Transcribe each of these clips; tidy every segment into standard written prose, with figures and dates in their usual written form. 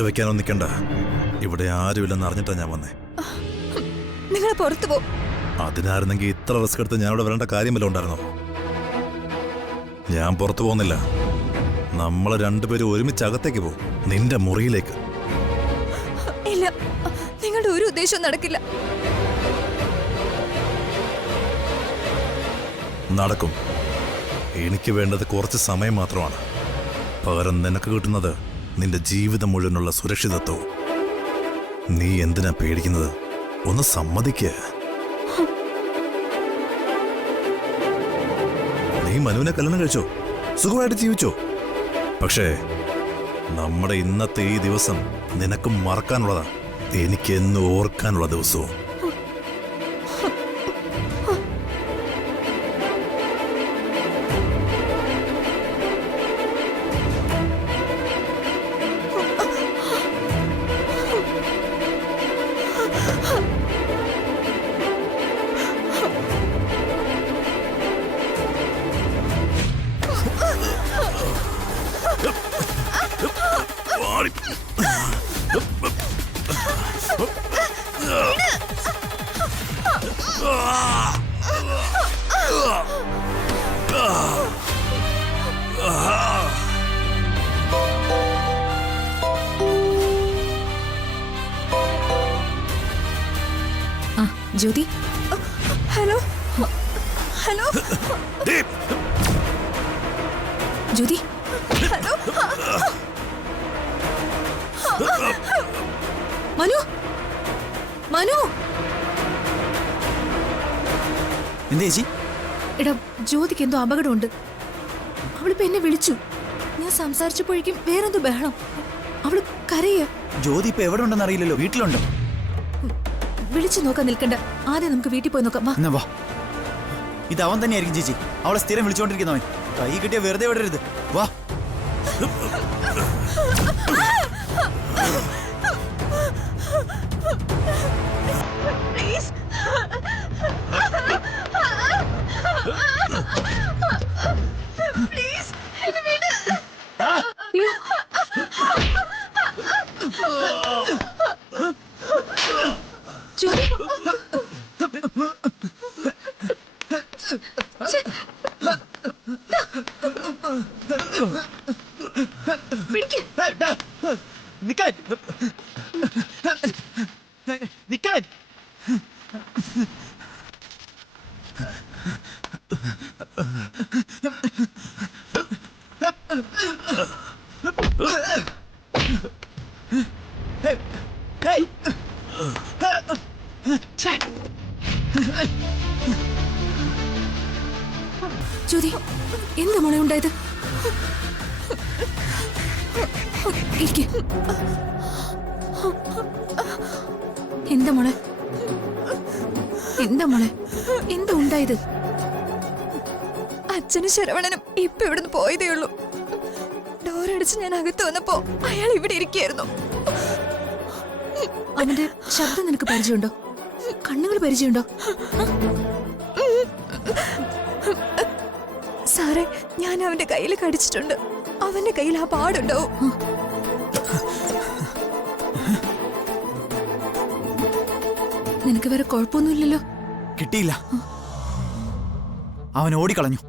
ഒച്ച വെക്കാനോ നിൽക്കണ്ട. ഇവിടെ ആരുമില്ലെന്ന് അറിഞ്ഞിട്ടാ ഞാൻ വന്നേ. നിങ്ങൾ പുറത്തു പോ. അതിനായിരുന്നെങ്കിൽ ഇത്ര റിസ്ക് എടുത്ത് ഞാൻ ഇവിടെ വരേണ്ട കാര്യമല്ലോ ഉണ്ടായിരുന്നോ? ഞാൻ പുറത്തു പോകുന്നില്ല. നമ്മൾ രണ്ടുപേരും ഒരുമിച്ച് അകത്തേക്ക് പോകും, നിന്റെ മുറിയിലേക്ക്. ഇല്ല, നിങ്ങളുടെ ഒരു ഉദ്ദേശവും നടക്കില്ല. നടക്കും. എനിക്ക് വേണ്ടത് കുറച്ച് സമയം മാത്രമാണ്. പകരം നിനക്ക് കിട്ടുന്നത് നിന്റെ ജീവിതം മുഴുവനുള്ള സുരക്ഷിതത്വവും. നീ എന്തിനാ പേടിക്കുന്നത്? ഒന്ന് സമ്മതിക്കുക. നീ മനുവിനെ കല്യാണം കഴിച്ചോ, സുഖമായിട്ട് ജീവിച്ചോ. പക്ഷേ നമ്മുടെ ഇന്നത്തെ ഈ ദിവസം നിനക്കും മറക്കാനുള്ളതാ, എനിക്ക് എന്ന് ഓർക്കാനുള്ള ദിവസവും. Jyothi, hello hello Jyothi, hello Manu, Manu. എന്താ ചേച്ചി? എടാ, ജ്യോതിക്ക് എന്തോ അപകടമുണ്ട്. അവളിപ്പോ എന്നെ വിളിച്ചു. ഞാൻ സംസാരിച്ചപ്പോഴേക്കും വേറെന്തോ ബഹളം. അവള് കരയ. ജ്യോതി ഇപ്പൊ എവിടെ ഉണ്ടെന്ന് അറിയില്ലല്ലോ. വീട്ടിലുണ്ടോ? വിളിച്ചു നോക്കാൻ നിൽക്കണ്ട, ആദ്യം നമുക്ക് വീട്ടിൽ പോയി നോക്കാം. എന്നാ വാ. ഇത് അവൻ തന്നെയായിരിക്കും ചേച്ചി. അവളെ സ്ഥിരം വിളിച്ചോണ്ടിരിക്കുന്നവൻ. കൈ കിട്ടിയ വെറുതെ വിടരുത്. വാ. ജ്യോതി, എന്താ മോളെ ഉണ്ടായത്? എന്താ മോളെ, എന്താ മോളെ, എന്താ ഉണ്ടായത്? അച്ഛനും ശരവണനും ഇപ്പൊ ഇവിടുന്ന് പോയതേ ഉള്ളൂ. ഡോറടിച്ച് ഞാൻ അകത്ത് വന്നപ്പോ അയാൾ ഇവിടെ ഇരിക്കുകയായിരുന്നു. അവന്റെ ശബ്ദം നിനക്ക് പരിചയമുണ്ടോ? കണ്ണുകൾ പരിചയമുണ്ടോ? സാറേ, ഞാൻ അവന്റെ കയ്യിൽ കടിച്ചിട്ടുണ്ട്. അവന്റെ കയ്യിൽ ആ പാടുണ്ടാവും. നിനക്ക് വേറെ കുഴപ്പമൊന്നുമില്ലല്ലോ? കിട്ടിയില്ല. അവൻ ഓടിക്കളഞ്ഞു.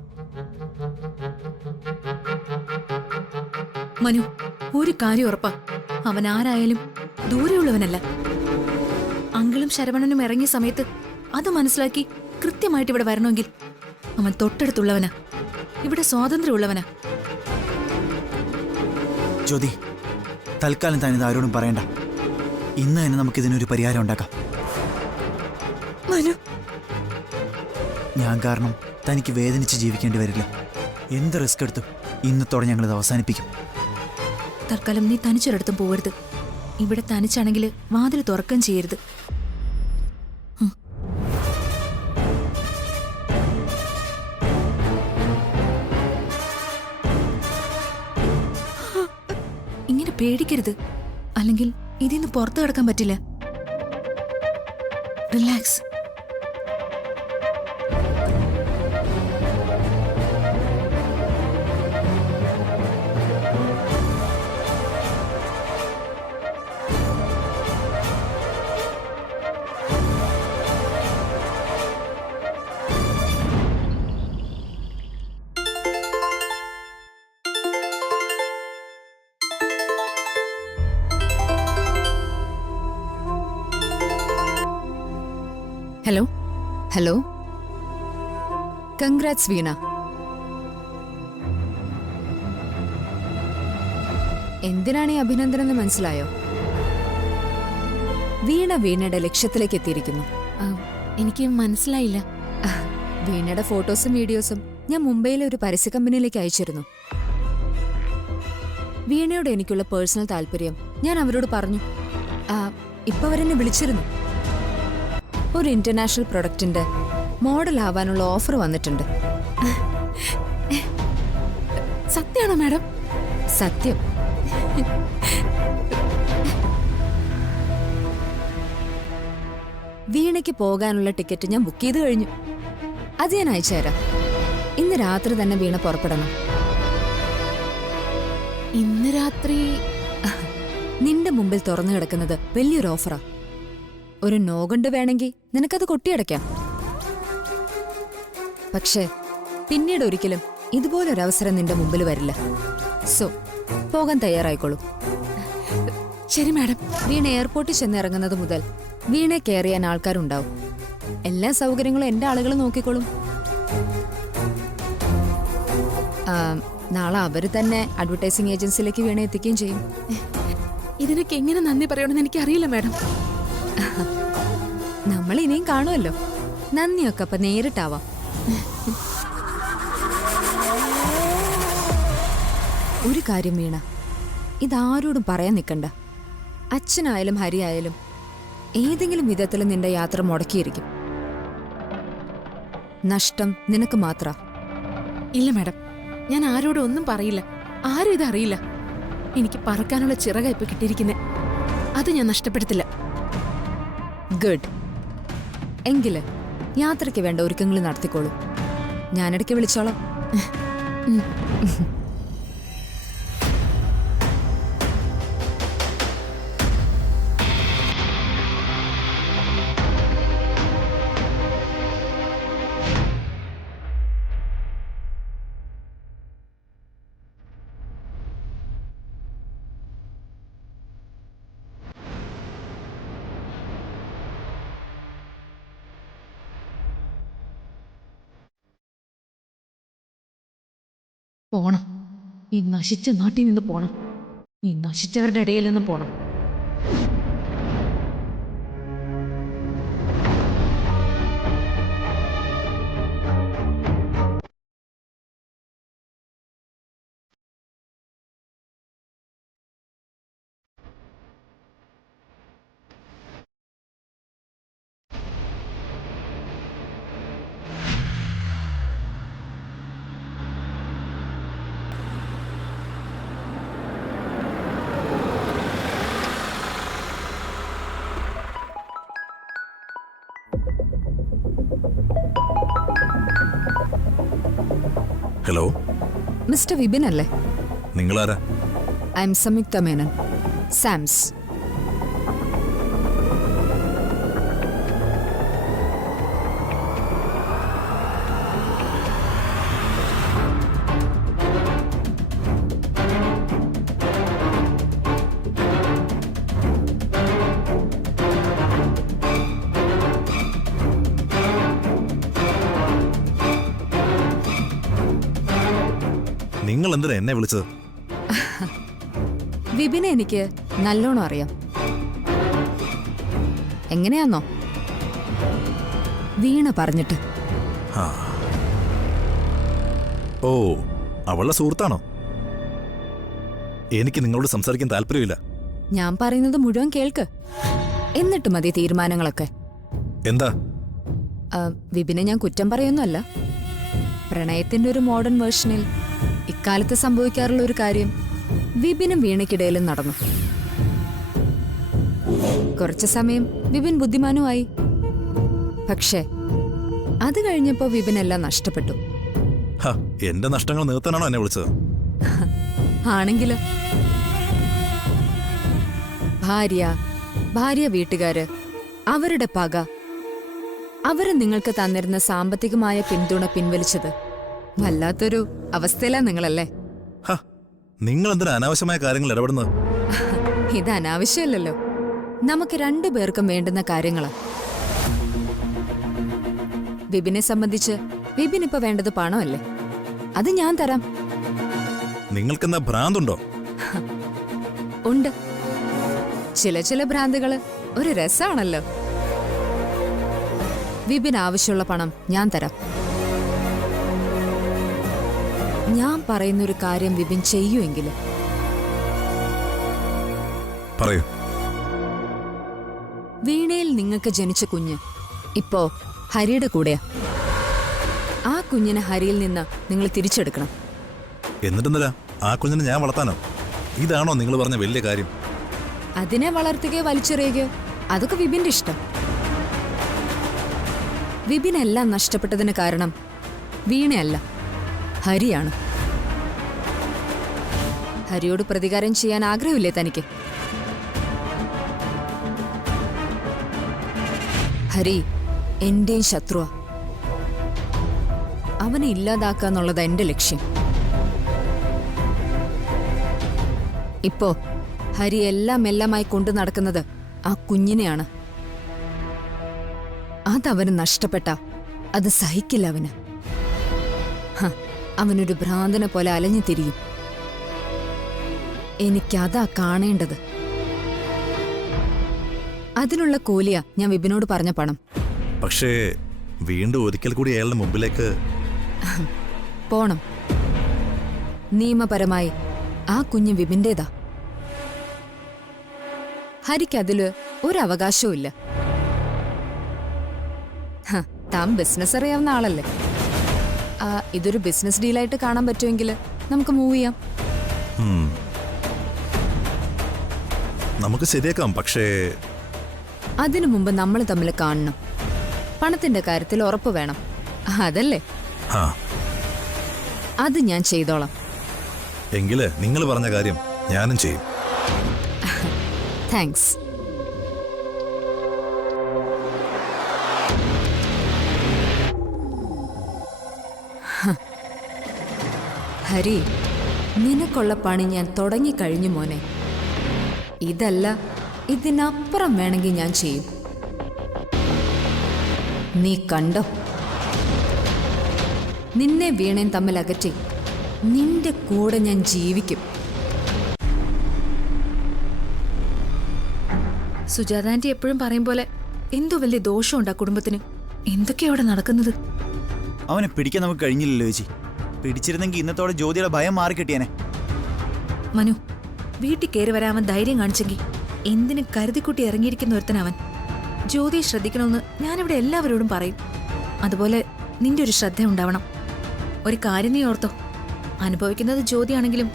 മനു, ഒരു കാര്യം ഉറപ്പാ, അവൻ ആരായാലും ദൂരെയുള്ളവനല്ല. അങ്കിളും ശരവണനും ഇറങ്ങിയ സമയത്ത് അത് മനസ്സിലാക്കി കൃത്യമായിട്ട് ഇവിടെ വരണമെങ്കിൽ അവൻ തൊട്ടടുത്തുള്ളവനാ, ഇവിടെ സ്വാതന്ത്ര്യമുള്ളവനാ. ജ്യോതി, തൽക്കാലം താൻ ഇത് ആരോടും പറയണ്ട. ഇന്ന് തന്നെ നമുക്കിതിനൊരു പരിഹാരം ഉണ്ടാക്കാം. മനു, ഞാൻ കാരണം തനിക്ക് വേദനിച്ച് ജീവിക്കേണ്ടി വരില്ല. എന്ത് റിസ്ക് എടുത്തും ഇന്നത്തോടെ ഞങ്ങളിത് അവസാനിപ്പിക്കും. തൽക്കാലം നീ തനിച്ചൊരിടത്തും പോകരുത്. ഇവിടെ തനിച്ചാണെങ്കിൽ വാതിൽ തുറക്കുകയും ചെയ്യരുത്. ഇങ്ങനെ പേടിക്കരുത്, അല്ലെങ്കിൽ ഇതിന്ന് പുറത്തു കിടക്കാൻ പറ്റില്ല. റിലാക്സ്. ഹലോ. ഹലോ, കൺഗ്രാറ്റ്സ് വീണ. എന്തിനാണ് ഈ അഭിനന്ദനം എന്ന് മനസ്സിലായോ? വീണയുടെ ലക്ഷ്യത്തിലേക്ക് എത്തിയിരിക്കുന്നു. എനിക്ക് മനസ്സിലായില്ല. വീണയുടെ ഫോട്ടോസും വീഡിയോസും ഞാൻ മുംബൈയിലെ ഒരു പരസ്യ കമ്പനിയിലേക്ക് അയച്ചിരുന്നു. വീണയോട് എനിക്കുള്ള പേഴ്സണൽ താല്പര്യം ഞാൻ അവരോട് പറഞ്ഞു. ഇപ്പൊ അവരെന്നെ വിളിച്ചിരുന്നു. ഒരു ഇന്റർനാഷണൽ പ്രൊഡക്റ്റിന്റെ മോഡൽ ആവാനുള്ള ഓഫർ വന്നിട്ടുണ്ട്. സത്യമാണോ മാഡം? സത്യം. വീണയ്ക്ക് പോകാനുള്ള ടിക്കറ്റ് ഞാൻ ബുക്ക് ചെയ്ത് കഴിഞ്ഞു. അത് ഞാൻ അയച്ചുതരാം. ഇന്ന് രാത്രി തന്നെ വീണ പുറപ്പെടണം. ഇന്ന് രാത്രി? നിന്റെ മുമ്പിൽ തുറന്നു കിടക്കുന്നത് വലിയൊരു ഓഫറാ. ഒരു നോ കൊണ്ട് വേണമെങ്കിൽ നിനക്കത് കൊട്ടിയടയ്ക്കാം. പക്ഷേ പിന്നീട് ഒരിക്കലും ഇതുപോലൊരവസരം നിന്റെ മുമ്പിൽ വരില്ല. സോ പോകാൻ തയ്യാറായിക്കോളൂ. ശരി മാഡം. വീണ എയർപോർട്ടിൽ ചെന്നിറങ്ങുന്നത് മുതൽ വീണെ കെയർ ചെയ്യാൻ ആൾക്കാരുണ്ടാവും. എല്ലാ സൗകര്യങ്ങളും എന്റെ ആളുകൾ നോക്കിക്കോളും. നാളെ അവര് തന്നെ അഡ്വർടൈസിംഗ് ഏജൻസിയിലേക്ക് വീണ എത്തിക്കുകയും ചെയ്യും. ഇതിനൊക്കെ എങ്ങനെ നന്ദി പറയണമെന്ന് എനിക്കറിയില്ല മാഡം. നമ്മൾ ഇനിയും കാണുമല്ലോ. നന്ദിയൊക്കെ അപ്പൊ നേരിട്ടാവാം. ഒരു കാര്യം വീണ, ഇതാരോടും പറയാൻ നിൽക്കണ്ട. അച്ഛനായാലും ഹരിയായാലും ഏതെങ്കിലും വിധത്തിൽ നിന്റെ യാത്ര മുടക്കിയിരിക്കും. നഷ്ടം നിനക്ക് മാത്ര. ഇല്ല മാഡം, ഞാൻ ആരോടും ഒന്നും പറയില്ല. ആരും ഇതറിയില്ല. എനിക്ക് പറക്കാനുള്ള ചിറക ഇപ്പൊ കിട്ടിയിരിക്കുന്നേ. അത് ഞാൻ നഷ്ടപ്പെടുത്തില്ല. ഗുഡ്. എങ്കില് യാത്രയ്ക്ക് വേണ്ട ഒരുക്കങ്ങൾ നടത്തിക്കോളൂ. ഞാനിടയ്ക്ക് വിളിച്ചോളാം. പോണം. ഈ നശിച്ച നാട്ടിൽ നിന്ന് പോണം. ഈ നശിച്ചവരുടെ ഇടയിൽ നിന്ന് പോണം. ഹലോ, മിസ്റ്റർ വിപിൻ അല്ലേ? നിങ്ങളാരാ? ഐ എം സംയുക്ത മേനൻ, സാംസ്. നിങ്ങൾ എന്തിനാ എന്നെ വിളിച്ചത്? വിപിനെ എനിക്ക് നല്ലോണം അറിയാം. എങ്ങനെയാന്നോ? വീണ പറഞ്ഞിട്ട്. ആ. ഓ, അവളുടെ സുഹൃത്താണോ? എനിക്ക് നിങ്ങളോട് സംസാരിക്കാൻ താല്പര്യമില്ല. ഞാൻ പറയുന്നത് മുഴുവൻ കേൾക്ക്. എന്നിട്ട് മതി തീരുമാനങ്ങളൊക്കെ. എന്താ? വിപിനെ ഞാൻ കുറ്റം പറയൊന്നുമല്ല. പ്രണയത്തിന്റെ ഒരു മോഡേൺ വേർഷനിൽ ഇക്കാലത്ത് സംഭവിക്കാറുള്ള ഒരു കാര്യം വിപിനും വീണയ്ക്കിടയിലും നടന്നു. കുറച്ചു സമയം വിപിൻ ബുദ്ധിമാനുമായി. പക്ഷേ അത് കഴിഞ്ഞപ്പോ വിപിനെല്ലാം നഷ്ടപ്പെട്ടു. എന്റെ നഷ്ടങ്ങൾ നിർത്താനാണോ എന്നെ വിളിച്ചത്? ആണെങ്കിലോ? ഭാര്യ വീട്ടുകാര്, അവരുടെ പക, അവര് നിങ്ങൾക്ക് തന്നിരുന്ന സാമ്പത്തികമായ പിന്തുണ പിൻവലിച്ചത് വല്ലാത്തൊരു അവസ്ഥയിലാ നിങ്ങളല്ലേ? നിങ്ങൾ എന്തിനാ അനാവശ്യമായ കാര്യങ്ങൾ ഇടപെടുന്നത്? ഇത് അനാവശ്യമല്ലല്ലോ. നമുക്ക് രണ്ടുപേർക്കും വേണ്ടുന്ന കാര്യങ്ങളാ. വിപിനെ സംബന്ധിച്ച് വിപിൻ ഇപ്പൊ വേണ്ടത് പണമല്ലേ? അത് ഞാൻ തരാം. നിങ്ങൾക്കെന്താ ഭ്രാന്തുണ്ടോ? ഉണ്ട്. ചില ഭ്രാന്തുകള് ഒരു രസാണല്ലോ. വിപിൻ ആവശ്യമുള്ള പണം ഞാൻ തരാം. ഞാൻ പറയുന്നൊരു കാര്യം വിപിൻ ചെയ്യുമെങ്കിലും. പറയൂ. വീണയിൽ നിങ്ങൾക്ക് ജനിച്ച കുഞ്ഞ് ഇപ്പോ ഹരിയുടെ കൂടെയാ. ആ കുഞ്ഞിനെ ഹരിയിൽ നിന്ന് നിങ്ങൾ തിരിച്ചെടുക്കണം. എന്നിട്ടെന്നല്ല ആ കുഞ്ഞിനെ ഞാൻ വളർത്താനോ? ഇതാണോ നിങ്ങൾ പറഞ്ഞ വലിയ കാര്യം? അതിനെ വളർത്തുകയോ വലിച്ചെറിയുകയോ അതൊക്കെ വിപിന്റെ ഇഷ്ടം. വിപിനെല്ലാം നഷ്ടപ്പെട്ടതിന് കാരണം വീണയല്ല, ഹരിയാണ്. ഹരിയോട് പ്രതികാരം ചെയ്യാൻ ആഗ്രഹമില്ലേ തനിക്ക്? ഹരി എന്റെയും ശത്രുവാ. അവനെ ഇല്ലാതാക്കുക എന്നുള്ളത് എന്റെ ലക്ഷ്യം. ഇപ്പോ ഹരി എല്ലാമായി കൊണ്ടു നടക്കുന്നത് ആ കുഞ്ഞിനെയാണ്. അതവന് നഷ്ടപ്പെട്ട അത് സഹിക്കില്ല അവന്. അവനൊരു ഭ്രാന്തനെ പോലെ അലഞ്ഞു തിരിയും. എനിക്കതാ കാണേണ്ടത്. അതിനുള്ള കൂലിയാ ഞാൻ വിപിനോട് പറഞ്ഞ പണം. പക്ഷേ വീണ്ടും ഒരിക്കൽ കൂടി അയാളുടെ മുമ്പിലേക്ക് പോണം. നിയമപരമായി ആ കുഞ്ഞ് വിപിന്റേതാ. ഹരിക്കതില് ഒരവകാശവും ഇല്ല. താൻ ബിസിനസ് അറിയാവുന്ന ആളല്ലേ. ഇതൊരു ബിസിനസ് ഡീലായിട്ട് കാണാൻ പറ്റുമെങ്കിൽ നമുക്ക് മൂവ് ചെയ്യാം. നമുക്ക് ശരിയാക്കാം. പക്ഷേ അതിനു മുമ്പ് നമ്മൾ തമ്മിൽ കാണണം. പണത്തിന്റെ കാര്യത്തിൽ ഉറപ്പ് വേണം. അതല്ലേ? ആ അത് ഞാൻ ചെയ്തോളാം. എങ്കില് നിങ്ങൾ പറഞ്ഞ കാര്യം ഞാനും ചെയ്യും. താങ്ക്സ്. ഹരി, നിനക്കുള്ള പണി ഞാൻ തുടങ്ങിക്കഴിഞ്ഞു മോനെ. ഇതല്ല, ഇതിനപ്പുറം വേണമെങ്കിൽ ഞാൻ ചെയ്യും. നീ കണ്ടോ? നിന്നെ വീണേൻ തമ്മിൽ അകറ്റി നിന്റെ കൂടെ ഞാൻ ജീവിക്കും. സുജാതാന്റി എപ്പോഴും പറയും പോലെ എന്തോ വലിയ ദോഷമുണ്ട് ആ കുടുംബത്തിന്. എന്തൊക്കെയാ അവിടെ നടക്കുന്നത്? അവനെ പിടിക്കാൻ നമുക്ക് കഴിഞ്ഞില്ലല്ലോ ചേച്ചി. പിടിച്ചിരുന്നെങ്കിൽ ഇന്നത്തോടെ ജ്യോതിയുടെ ഭയം മാറിക്കിട്ടിയനെ. മനു, വീട്ടിൽ കയറി വരാൻ ധൈര്യം കാണിച്ചെങ്കിൽ എന്തിനും കരുതിക്കുട്ടി ഇറങ്ങിയിരിക്കുന്ന ഒരുത്തനവൻ. ജ്യോതിയെ ശ്രദ്ധിക്കണമെന്ന് ഞാനിവിടെ എല്ലാവരോടും പറയും. അതുപോലെ നിന്റെ ഒരു ശ്രദ്ധ ഉണ്ടാവണം. ഒരു കാര്യം നീ ഓർത്തോ, അനുഭവിക്കുന്നത് ജ്യോതിയാണെങ്കിലും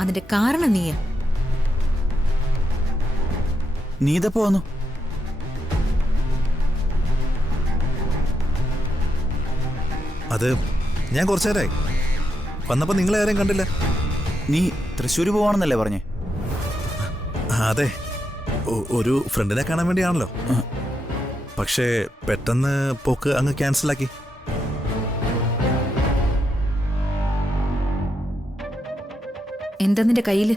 അതിന്റെ കാരണം നീയാ. നീ ഇതപ്പോ വന്നു? അത് ഞാൻ കുറച്ചേരായി വന്നപ്പോ നിങ്ങളെ ആരെയും കണ്ടില്ല. നീ തൃശ്ശൂര് പോവാണെന്നല്ലേ പറഞ്ഞേ? അതെ, ഒരു ഫ്രണ്ടിനെ കാണാൻ വേണ്ടിയാണല്ലോ. പക്ഷേ പെട്ടെന്ന് പോക്ക് അങ്ങ് ക്യാൻസലാക്കി. എന്താ നിന്റെ കയ്യില്?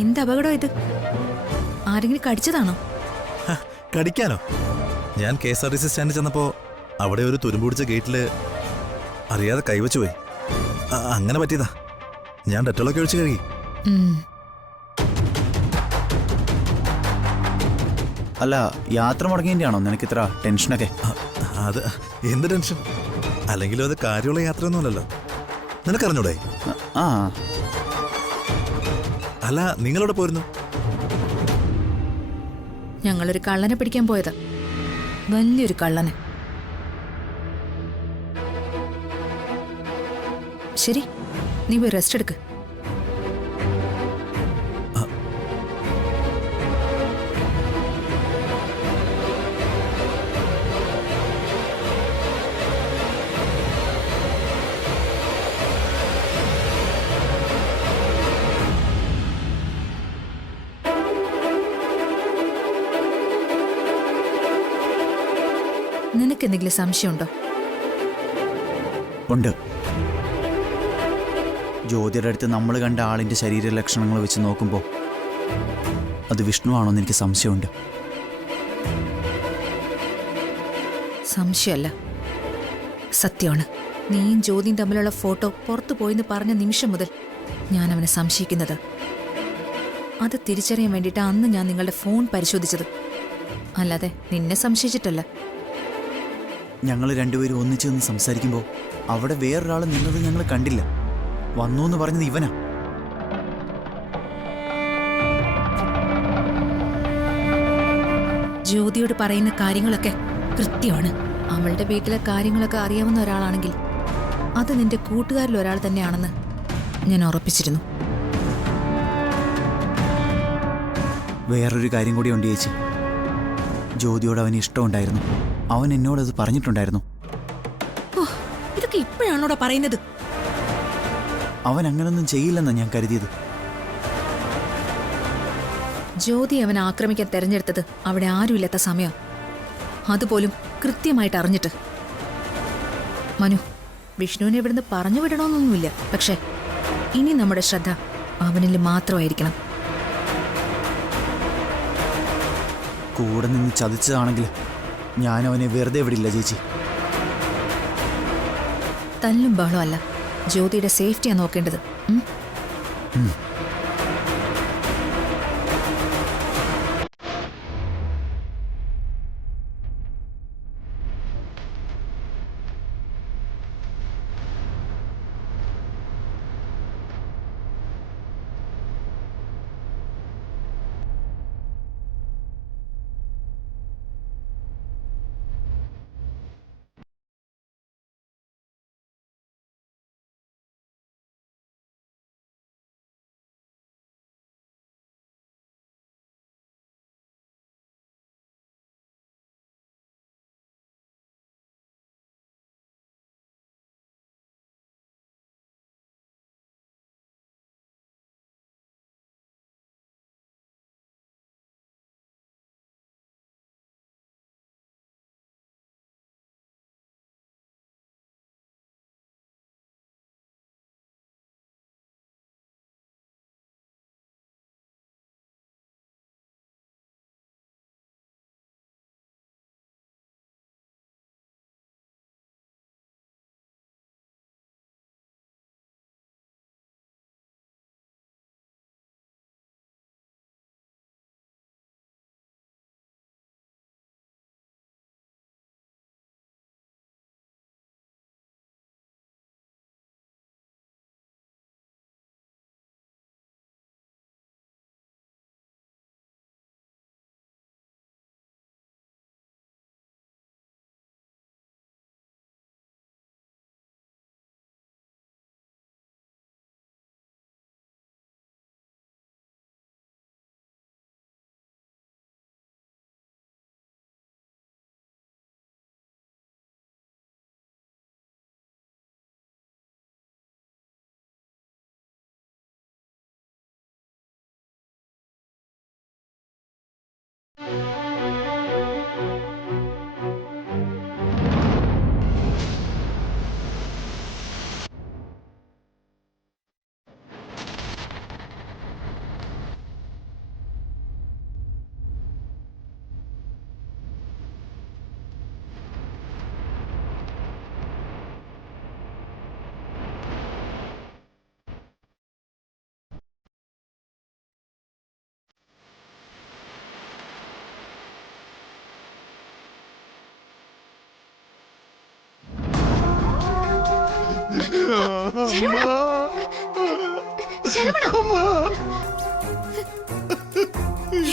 എന്ത് അപകടം ഇത്? ആരെങ്കിലും കടിച്ചതാണോ? കടിക്കാനോ? ഞാൻ KSRTC സ്റ്റാൻഡിൽ ചെന്നപ്പോ അവിടെ ഒരു തുരുമ്പ് പിടിച്ച ഗേറ്റില് അറിയാതെ കൈവച്ചു പോയി. അങ്ങനെ പറ്റിയതാ. ഞാൻ ഡെറ്റോളൊക്കെ ഒഴിച്ച് കഴുകി. അല്ല, യാത്ര മുടങ്ങിയതിൻ്റെയാണോ നിനക്ക് ഇത്ര ടെൻഷനൊക്കെ? അത് എന്ത് ടെൻഷൻ? അല്ലെങ്കിലും അത് കാര്യമുള്ള യാത്രയൊന്നുമല്ലല്ലോ. നിനക്കറിഞ്ഞൂടെ? ആ, അല്ല, നിങ്ങളവിടെ പോയിരുന്നു? ഞങ്ങളൊരു കള്ളനെ പിടിക്കാൻ പോയതാ. വലിയൊരു കള്ളനെ. ശരി, നീ പോയി റെസ്റ്റ് എടുക്ക്. നിനക്ക് എന്തെങ്കിലും സംശയമുണ്ടോ? ഉണ്ട്. ജ്യോതിയുടെ അടുത്ത് നമ്മൾ കണ്ട ആളിന്റെ ശരീര ലക്ഷണങ്ങൾ വെച്ച് നോക്കുമ്പോൾ അത് വിഷ്ണുവാണോന്ന് എനിക്ക് സംശയമുണ്ട്. സംശയമല്ല, സത്യമാണ്. നീയും ജ്യോതിയും തമ്മിലുള്ള ഫോട്ടോ പുറത്തു പോയിന്ന് പറഞ്ഞ നിമിഷം മുതൽ ഞാൻ അവനെ സംശയിക്കുന്നത്. അത് തിരിച്ചറിയാൻ വേണ്ടിയിട്ട് അന്ന് ഞാൻ നിങ്ങളുടെ ഫോൺ പരിശോധിച്ചത്, അല്ലാതെ നിന്നെ സംശയിച്ചിട്ടല്ല. ഞങ്ങൾ രണ്ടുപേരും ഒന്നിച്ചു നിന്ന് സംസാരിക്കുമ്പോൾ അവിടെ വേറൊരാൾ നിന്നത് ഞങ്ങൾ കണ്ടില്ല. വന്നു എന്ന് പറഞ്ഞത് ഇവനാ. ജ്യോതിയോട് പറയുന്ന കാര്യങ്ങളൊക്കെ കൃത്യമാണ്. അവളുടെ വീട്ടിലെ കാര്യങ്ങളൊക്കെ അറിയാവുന്ന ഒരാളാണെങ്കിൽ അത് നിന്റെ കൂട്ടുകാരിൽ ഒരാൾ തന്നെയാണെന്ന് ഞാൻ ഉറപ്പിച്ചിരുന്നു. വേറൊരു കാര്യം കൂടി ഉണ്ട് ചേച്ചി. ജ്യോതിയോട് അവന് ഇഷ്ടമുണ്ടായിരുന്നു. അവൻ എന്നോടത് പറഞ്ഞിട്ടുണ്ടായിരുന്നു. ഓ, ഇതൊക്കെ ഇപ്പോഴാണോടാ പറയുന്നത്? അവൻ അങ്ങനൊന്നും ചെയ്യില്ലെന്നാണ് ഞാൻ കരുതിയത്. ജ്യോതി അവനെ ആക്രമിക്കാൻ തെരഞ്ഞെടുത്തത് അവിടെ ആരുമില്ലാത്ത സമയം, അതുപോലും കൃത്യമായിട്ട് അറിഞ്ഞിട്ട്. മനു, വിഷ്ണുവിനെ ഇവിടുന്ന് പറഞ്ഞു വിടണമെന്നൊന്നുമില്ല, പക്ഷെ ഇനി നമ്മുടെ ശ്രദ്ധ അവനിൽ മാത്രമായിരിക്കണം. കൂടെ നിന്ന് ചതിച്ചതാണെങ്കിൽ ഞാൻ അവനെ വെറുതെ വിടില്ല ചേച്ചി. തല്ലും ബഹളം അല്ല, ജ്യോതിയുടെ സേഫ്റ്റിയാണ് നോക്കേണ്ടത്.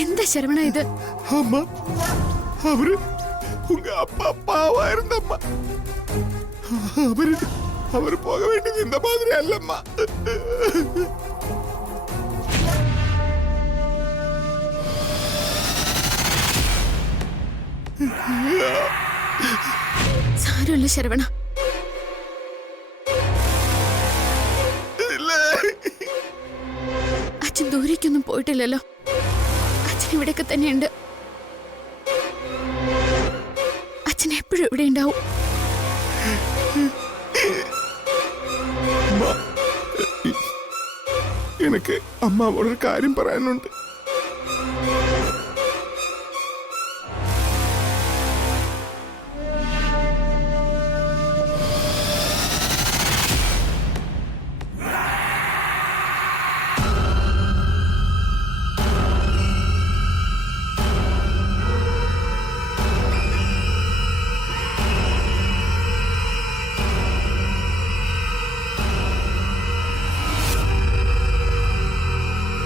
എന്താ ശരവണ ഇത്? അമ്മ, അവര് ഉങ്ക அப்பா பாவாயிருந்தம்மா. அவரு போக வேண்டியது இந்த மாதிரி அல்லம்மா. സാരമില്ല ശരവണ. അച്ഛൻ ദൂരേക്കൊന്നും പോയിട്ടില്ലല്ലോ. അച്ഛൻ ഇവിടെയൊക്കെ തന്നെയുണ്ട്. അച്ഛൻ എപ്പോഴും ഇവിടെ ഉണ്ടാവും. എനിക്ക് അമ്മാവോടൊരു കാര്യം പറയാനുണ്ട്.